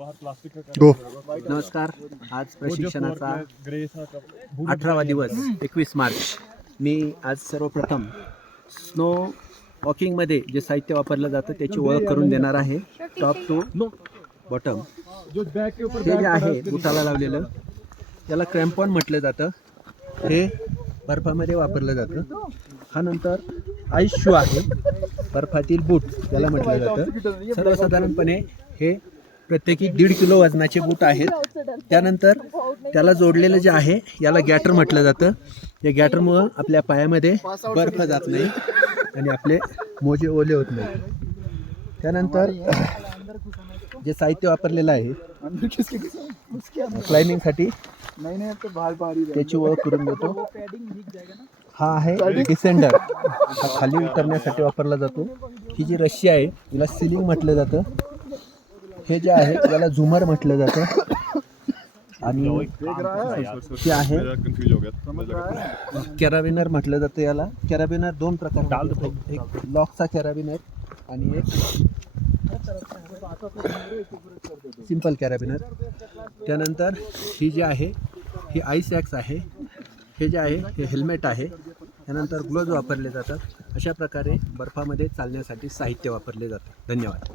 गो. नमस्कार. आज प्रशिक्षणाचा 18वा दिवस 21 मार्च. मी आज सर्वप्रथम स्नो वॉकिंगमध्ये जे साहित्य वापरलं जातं त्याची ओळख करून देणार आहे. टॉप टू बॉटम हे जे आहे बुटाला लावलेलं त्याला क्रॅम्पॉन म्हटलं जातं. हे बर्फामध्ये वापरलं जातं. हा नंतर आईस शू आहे, बर्फातील बूट त्याला म्हटलं जातं. सर्वसाधारणपणे हे प्रत्येकी 1.5 किलो वजनाचे बूट आहेत. त्यानंतर त्याला जोडलेलं जे आहे याला गॅटर म्हटलं जातं. या गॅटरमुळं आपल्या पायामध्ये बर्फ जात नाही आणि आपले मोजे ओले होत नाही. त्यानंतर जे साहित्य वापरलेलं आहे क्लाइम्बिंगसाठी त्याची ओळख करून देतो. हा आहे डिसेंडर. हा खाली उतरण्यासाठी वापरला जातो. ही जी रस्सी आहे तिला सिलिंग म्हटलं जातं. हे जे आहे त्याला झुमर म्हटलं जातं. आणि जे आहे कॅराबिनर म्हटलं जातं. याला कॅराबिनर 2 प्रकार, एक लॉकचा कॅराबिनर आणि एक सिंपल कॅराबिनर. त्यानंतर ही जी आहे ही आईस ॲक्स आहे. हे जे आहे हे हेल्मेट आहे. त्यानंतर ग्लोव्ज वापरले जातात. अशा प्रकारे बर्फामध्ये चालण्यासाठी साहित्य वापरले जाते. धन्यवाद.